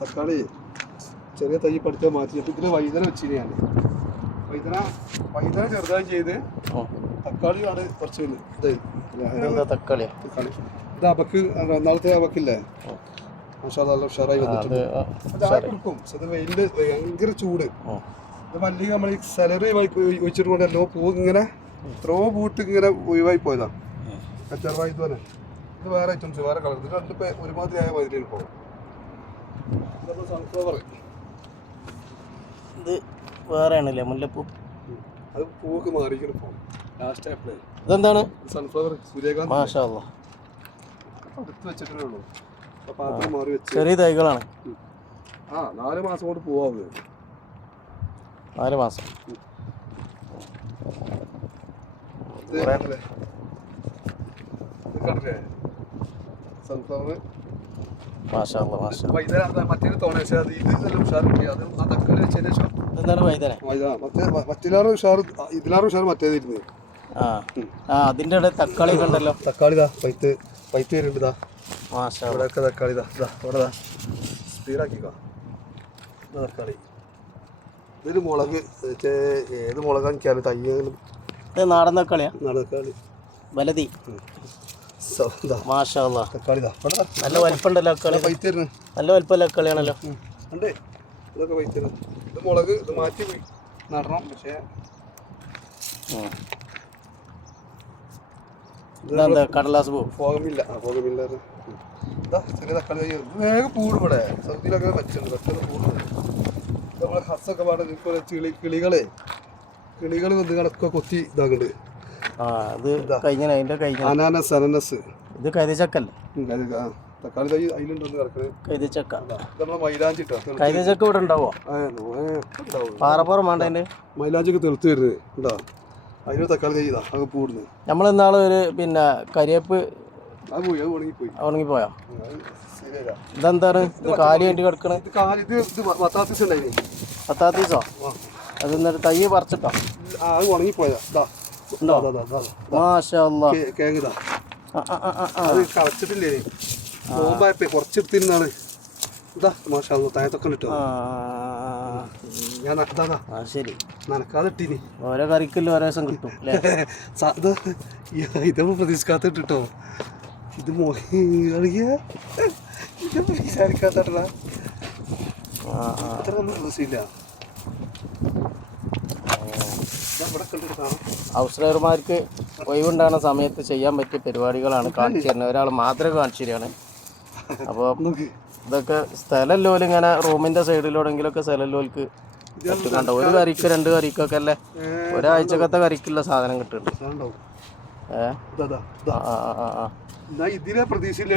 തക്കാളി ചെറിയ തൈ പഠിച്ചാൽ മാറ്റിയിട്ട് ഇതിൽ വൈദ്യുതി വെച്ചിരിക്കുകയാണ്. വൈദ്യുതി ചെറുതായി ചെയ്ത് തക്കാളിയാണ് കുറച്ച് തക്കാളി ഇത് അബക്ക് നാളത്തെ അബക്കില്ലേ നല്ല ഉഷാറായി വന്നിട്ടുണ്ട്. കൊടുക്കും അത് വെയിലിൻ്റെ ഭയങ്കര ചൂട്. ഇത് മല്ലി നമ്മൾ ഈ സാലറി ഒഴിച്ചിട്ട് കൊണ്ടല്ലോ പൂ ഇങ്ങനെ എത്രയോ പൂട്ട് ഇങ്ങനെ ഒഴിവായി പോയതാണ്. കച്ചറവായി ഇത് തന്നെ. ഇത് വേറെ ഐറ്റംസ് വേറെ കളർ. ഇത് രണ്ട് ഒരുമാതിരി ആയ മാതിരി പോകും. സൺഫ്ലവർ ഇത് വേറെയാണല്ലേ മുല്ലപ്പൂ. അത് പൂവൊക്കെ മാറിക്കണം ഇപ്പോൾ ലാസ്റ്റ് ആയപ്പോഴേ. ഇതെന്താണ്? സൺഫ്ലവർ സൂര്യകാന്തി. മാഷാ അല്ലാ. എടുത്ത് വെച്ചിട്ടേ ഉള്ളൂ. പാത്രം മാറി വെച്ച് ചെറിയ തൈകളാണ്. 4 മാസം കൊണ്ട് പോവാവുന്നത്. 4 മാസം. സൺഫ്ലവർ മാഷാ അല്ലാ മാഷാ. മറ്റേ തോണ അത് ഇതെല്ലാം ഉഷാറില്ല. അത് ആ തക്കാളി വെച്ചതിന് ശേഷം എന്താണ് വൈദ്യനെ മറ്റേലാറ് ഉഷാർ ഇതിലാറ് ഉഷാർ മറ്റേതിരുന്ന്. അതിൻ്റെ ഇടയിൽ തക്കാളി ഒക്കെ ഉണ്ടല്ലോ. തക്കാളി പൈത്ത് വരുന്നുണ്ട്. ഇതാ മാഷാ ഇവിടെയൊക്കെ തക്കാളി ഇവിടെ സ്പീഡാക്കിക്കോ. തക്കാളി ഇതിൽ മുളക് ഏത് മുളകാണിക്കാലും തയ്യലും. ഇത് നാടൻ തക്കാളിയാ? നാടൻ തക്കാളി വലതി. മാഷാ അല്ലാ. തക്കാളി നല്ല വലിപ്പമുണ്ടല്ലോ തക്കാളി. പൈത്തരുന്ന് നല്ല വലിപ്പമുള്ള തക്കാളിയാണല്ലോ. ഉണ്ട്. ഇതൊക്കെ പൈത്തരുന്ന്. ഇത് മുളക് ഇത് മാറ്റി നടണം. പക്ഷേ ഇതെന്താ കടലാസ് പൂ? പോകമില്ല. ഇതാ ചെറിയ തക്കാളി വേഗം പൂട്. ഇവിടെ സൗദിയിലൊക്കെ വെച്ചിട്ടുണ്ട്. പെട്ടെന്ന് പൂട്. നമ്മളെ ഹസ്സൊക്കെ പാടെ കിളികൾ വന്ന് കണക്കൊക്കെ കൊത്തി ഇതാക്കുന്നുണ്ട്. അനാനസ് ഇത് കൈതച്ചക്കല്ലേ? തക്കാളി തൈ അതിലുണ്ടെന്ന് കിടക്കുന്നത്. കൈതച്ചക്ക നമ്മളെ മൈലാഞ്ചി ഇട്ടോ. കൈതച്ചക്ക ഇവിടെ ഉണ്ടാവോ? പാറപ്പുറം വേണ്ട അതിൻ്റെ മൈലാഞ്ചിയൊക്കെ തെളുത്ത് വരുന്നത് ഉണ്ടോ? അതിന് തക്കാളി തൈ ഇതാ അത് പൂടുന്നത്. നമ്മളിന്നാള് ഒരു കരിയേപ്പ് അത് പോയി. അത് ഉണങ്ങിപ്പോയോ? ഇതെന്താണ് ഇത് കാലി വേണ്ടി കിടക്കണേ? പത്താത്തീസോ? അത് എന്നിട്ട് തൈ പറിച്ചിട്ടോ? അത് ഉണങ്ങിപ്പോയാ. മാഷാ അല്ലാ. അത് കളച്ചിട്ടില്ലേ നോമ്പായപ്പോ കുറച്ചെടുത്തിരുന്നാണ്. ഇതാ മാഷാ അല്ലാ താഴത്തൊക്കെ ഇട്ടോ. ഞാൻ ശരി നനക്കാതെ ഇട്ടീനി. ഓരോ കറിക്കല്ലോ ഓരോ ദിവസം കിട്ടും. ഇതൊന്നും പ്രതീക്ഷിക്കാത്തിട്ടോ. ഇത് വിചാരിക്കാത്തട്ടാ. അത്ര ഒന്നും പ്രതീക്ഷയില്ല. ഹൗസ് ഡ്രൈവർമാർക്ക് ഒഴിവുണ്ടാകുന്ന സമയത്ത് ചെയ്യാൻ പറ്റിയ പരിപാടികളാണ് കാണിച്ചു തരുന്നത്. ഒരാൾ മാതൃക കാണിച്ചു തരികയാണ്. അപ്പോൾ ഇതൊക്കെ സ്ഥലമല്ലോലും ഇങ്ങനെ റൂമിൻ്റെ സൈഡിലൂടെങ്കിലൊക്കെ സ്ഥലമല്ലോൽക്ക് കണ്ടോ. ഒരു കറിക്ക് 2 കറിക്കൊക്കെ അല്ലേ ഒരാഴ്ചക്കത്തെ കറിക്കുള്ള സാധനം കിട്ടുന്നുണ്ട്. ഇതിനെ പ്രതീക്ഷയില്ല.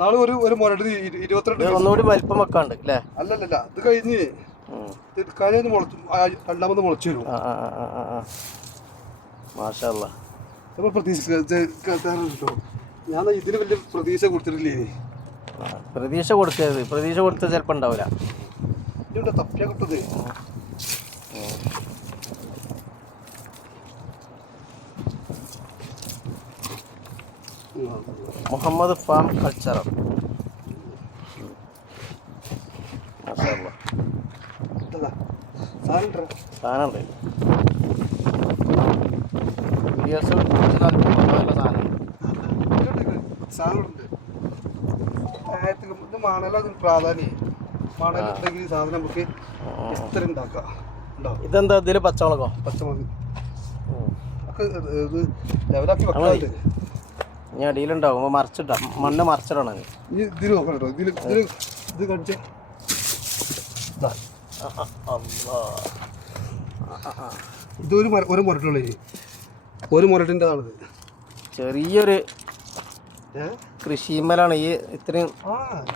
നാളെ ഒരു മുരട് 22 ഒന്നുകൂടി വലിപ്പം വെക്കാണ്ട് അല്ലേ? അല്ലല്ല ഇത് കഴിഞ്ഞ് രണ്ടാമത് മുളച്ചു വരും. മാഷാ അല്ലാ. ഞാൻ ഇതിന് വലിയ പ്രതീക്ഷ കൊടുത്തിട്ടില്ലേ. പ്രതീക്ഷ കൊടുത്തത് ചിലപ്പോൾ ഉണ്ടാവില്ല. ഇതിവിടെ തപ്പിയാ കിട്ടത്. Muhammad farm cultural. മാഷാ അല്ലാ. സാധനമുണ്ട്. വീഡിയോസ് സാധനമുണ്ട്. ഇത് മണലതിന് പ്രാധാന്യം. മണലുണ്ടെങ്കിൽ സാധനം നമുക്ക് എത്ര ഉണ്ടാക്കാം. ഇതെന്താ ഇതിൽ പച്ചമുളകോ? പച്ചമുളക് ഒക്കെ ഇത് ലെവലാക്കി വെക്കാറുണ്ട്. ഇനി അടിയിലുണ്ടാവും മറിച്ചിട്ടാ മണ്ണ് മറിച്ചിടണം. ഇതിൽ നോക്കണം കേട്ടോ. ഇത് കടിച്ചേ. ഇതൊരു മുരട്ടുള്ള ഒരു മുരട്ടിൻ്റെതാണിത്. ചെറിയൊരു കൃഷിമേലാണ് ഈ ഇത്രയും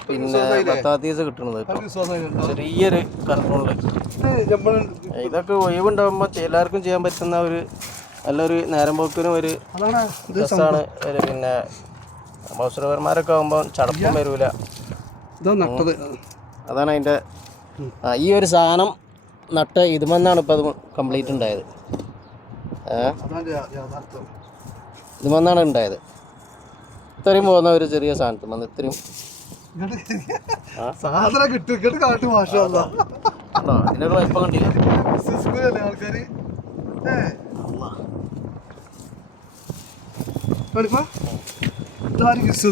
പിന്നെ പത്താത്തീസ് കിട്ടുന്നത്. ചെറിയൊരു കർമ്മമുള്ള ഇതൊക്കെ ഒഴിവുണ്ടാകുമ്പോൾ എല്ലാവർക്കും ചെയ്യാൻ പറ്റുന്ന ഒരു നല്ലൊരു നേരം പോക്കിനും ഒരു രസമാണ്. പിന്നെ മൗസരവന്മാരൊക്കെ ആകുമ്പോൾ ചടപ്പും വരൂല. അതാണ് അതിൻ്റെ ഈ ഒരു സാധനം നട്ട് ഇതുമെന്നാണ് ഇപ്പം അത് കംപ്ലീറ്റ് ഉണ്ടായത്. ഇതുമെന്നാണ് ഉണ്ടായത്. ഇത്രയും പോകുന്ന ഒരു ചെറിയ സാധനത്തിൽ വന്ന് ഇത്രയും സാധനം കിട്ടും ഇങ്ങോട്ട് കാട്ടു മാഷാ ഇതിനൊരു വലിപ്പം കണ്ടില്ല. സ്കൂളല്ലേ ആൾക്കാര്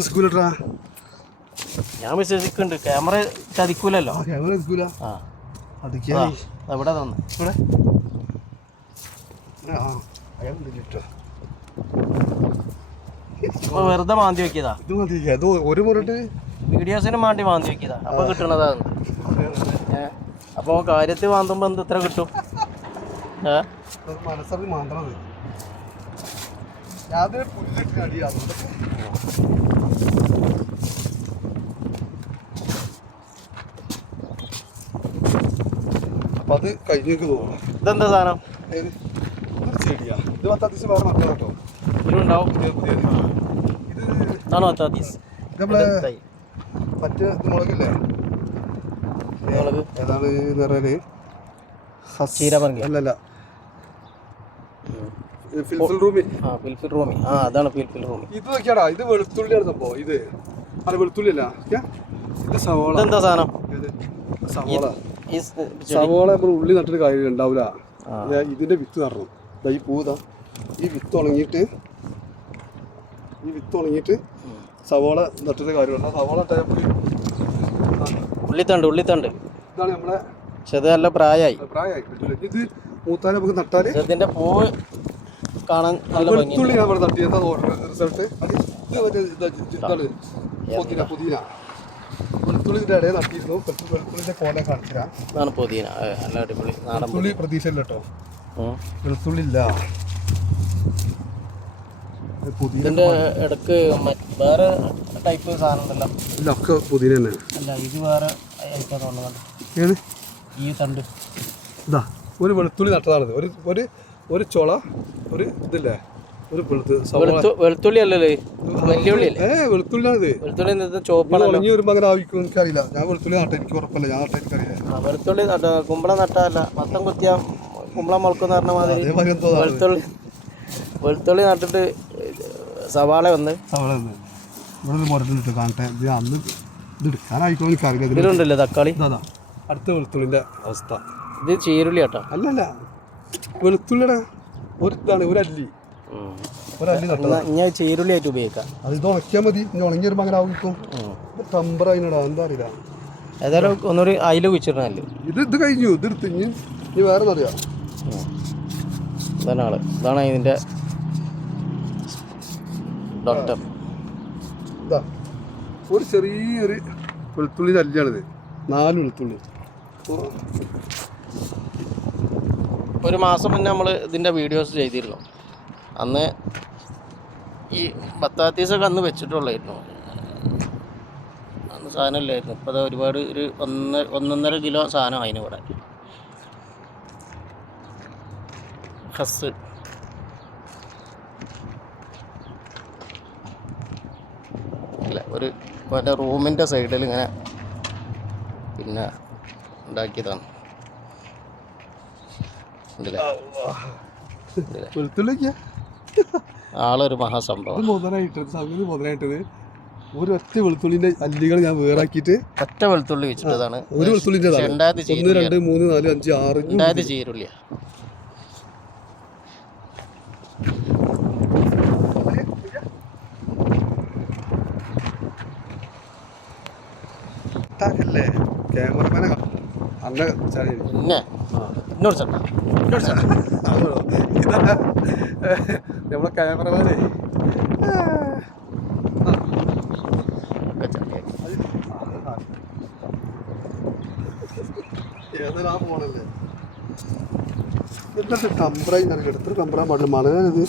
സ്കൂളിട്ടാ ഞാൻ വിശ്വസിക്കുന്നുണ്ട്. ക്യാമറ ചതിക്കൂലല്ലോ. ക്യാമറ എടുക്കൂല. ആ അതൊക്കെ എവിടെ തന്നെ ഇവിടെ വെറുതെ മാന്തി വെക്കിയതാ. ഇത് മതി അത് ഒരു മുറട്ട് വീഡിയോസിന് മാണ്ടി മാന്തി വെക്കിയതാ. അപ്പൊ കിട്ടണതാ. അപ്പൊ കാര്യത്തിൽ മാന്തുമ്പോ എന്ത് ഇത്ര കിട്ടും? മനസ്സറിഞ്ഞ് മാന്തണത് ഞാനൊരു പുല്ലിട്ട് അടിയാണ്. അപ്പൊ അത് കഴിഞ്ഞേക്ക് തോന്നുന്നു. ഇതെന്താ സാധനം? ചെടിയാ ഇത്. പത്താത്തീസ് വേറെ നട്ടത് കേട്ടോ. ഇതിലുണ്ടാവും. പുതിയത് ഇത് ആണോ പത്താത്തീസ്? നമ്മളെ മറ്റേ മുളകില്ലേ, മുളക് ഏതാണ് നിറല്? ചീരപറങ്കി അല്ലല്ല, ഫിൽഫിൽ റൂമി. ഫിൽഫിൽ റൂമി. അതാണ് ഫിൽഫിൽ റൂമി. ഇത് നോക്കിയാടാ, ഇത് വെളുത്തുള്ളിയാണ് സംഭവം. ഇത് അത് വെളുത്തുള്ളി അല്ല, ഇത് സവോള. ഇതെന്താ സാധനം? സവോള. സവോള നമ്മൾ ഉള്ളി നട്ടിട്ട് കാര്യം ഉണ്ടാവില്ല. ഇതിന്റെ വിത്ത് നടണം. ഈ പൂതാ, ഈ വിത്ത് ഉണങ്ങിയിട്ട് സവോള നട്ടിട്ട് കാര്യമുണ്ട്. സവോള ടൈപ്പ് ഉള്ളിത്തണ്ട്. ഇതാണ് നമ്മളെ. പക്ഷെ അത് നല്ല പ്രായമായി. ഇത് മൂത്താൽ നമുക്ക് നട്ടാല് ഇതിന്റെ പൂവ് കാണാൻ നല്ല വെളുത്തുള്ളി ഞാൻ ഇവിടെ നട്ടി. എന്താ റിസൾട്ട്? ഇതാണ് പുതിന. വെളുത്തുള്ളിന്റെ ഇടയിൽ നട്ടിരുന്നു. വെളുത്തുള്ളിന്റെ കോല കാണിച്ചാ ഇതാണ് പുതിന. നല്ല അടിപൊളി നാടൻ വെളുത്തുള്ളി. പ്രതീക്ഷ ഇല്ല കേട്ടോ, വെളുത്തുള്ളി ഇല്ല. ഇതിന്റെ ഇടക്ക് വേറെ ടൈപ്പ് സാധനം ഉണ്ടല്ലോ. ഇല്ല, ഒക്കെ പുതിന തന്നെ. അല്ല, ഇത് വേറെ തോന്നുന്നുണ്ട്. ഈ തണ്ട് ഇതാ ഒരു വെളുത്തുള്ളി നട്ടതാണിത്. ഒരു ചുള, ഒരു ഇതില്ലേ, ഒരു വെളുത്തുള്ളി അല്ലല്ലോ, വെല്ലുള്ളി അല്ലേ? വെളുത്തുള്ളിയാണിത്. വെളുത്തുള്ളി ചോപ്പാണ്. ഉണങ്ങി വരുമ്പോൾ അങ്ങനെ ആവിക്കും എനിക്കറിയില്ല. ഞാൻ വെളുത്തുള്ളി നട്ട എനിക്ക് ഉറപ്പല്ല. ഞാൻ നട്ട എനിക്കറിയില്ല. വെളുത്തുള്ളി കുമ്പളം നട്ടല്ല, മത്തം കുത്തിയ കുമ്പളം മുളക്കെന്ന് പറഞ്ഞ മാതിരി വെളുത്തുള്ളി നട്ടിട്ട് സവാള വന്ന് ഇവിടെ മുരട്ടിട്ട് കാണട്ടെ. ഇത് അന്ന് ഇത് എടുക്കാനായിക്കോ എനിക്കറിയില്ല. ഇതിലുണ്ടല്ലോ തക്കാളി. അതാ അടുത്ത വെളുത്തുള്ളിന്റെ അവസ്ഥ. ഇത് ചീരുള്ളി കേട്ടോ. അല്ലല്ല, വെളുത്തുള്ളിയുടെ ഒരു ഇതാണ്, ഒരു അല്ലി നട്ടതാ. ഞാൻ ചീരുള്ളി ആയിട്ട് ഉപയോഗിക്കാം. അത് ഇത് ഉണക്കിയാൽ മതി. ഇനി ഉണങ്ങി വരുമ്പോൾ അങ്ങനെ ആവിക്കും. ടമ്പർ അതിനടാ, എന്താ അറിയില്ല. ഏതായാലും ഒന്നൊരു അയില കുഴിച്ചിടണല്ലോ. ഇത് കഴിഞ്ഞു. ഇത് എടുത്ത് ഇനി വേറെ അറിയാം. ഇതാണ് ആള്. ഇതാണ് ഇതിന്റെ ഡോക്ടർ. ഇതാ ഒരു ചെറിയൊരു വെളുത്തുള്ളിൻ്റെ അല്ലിയാണിത്. 4 വെളുത്തുള്ളി. ഒരു മാസം മുന്നേ നമ്മൾ ഇതിൻ്റെ വീഡിയോസ് ചെയ്തിരുന്നു. അന്ന് ഈ ബത്താത്തീസൊക്കെ അന്ന് വെച്ചിട്ടുള്ളായിരുന്നു. അന്ന് സാധനമില്ലായിരുന്നു. ഇപ്പോൾ അത് ഒരുപാട് ഒരു 1.5 കിലോ സാധനം അതിന് ഇവിടെ. ഹസ് അല്ല, ഒരു മറ്റേ റൂമിൻ്റെ സൈഡിൽ ഇങ്ങനെ പിന്നെ ഉണ്ടാക്കിയതാണ്. ആളൊരു മഹാസംഭവം. മുതലായിട്ടത് ഒരൊറ്റ വെളുത്തുള്ളിന്റെ അല്ലികൾ ഞാൻ വേറാക്കിയിട്ട് ഒറ്റ വെളുത്തുള്ളി വെച്ചിട്ടതാണ്. ഒരു വെളുത്തുള്ളിന്റെ 1 2 3 4 5 6 ഉണ്ടായത് ചീരുള്ളിയാ. ക്യാമറമാനെ അന്ന് പിന്നെ എന്നോട് ചേട്ടാ നമ്മളെ ക്യാമറമാനെ ഏതായാലും ആ ഫോണല്ലേ. എന്നിട്ട് ടമ്പറായി നല്ല എടുത്ത് ടമ്പറാൻ പാടില്ല. മണലാണിത്.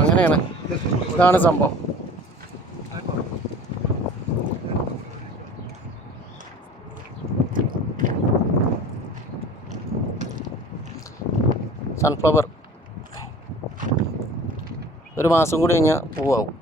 അങ്ങനെയാണ്. ഇതാണ് സംഭവം. സൺഫ്ലവർ ഒരു മാസം കൂടി കഴിഞ്ഞാൽ പൂവാകും.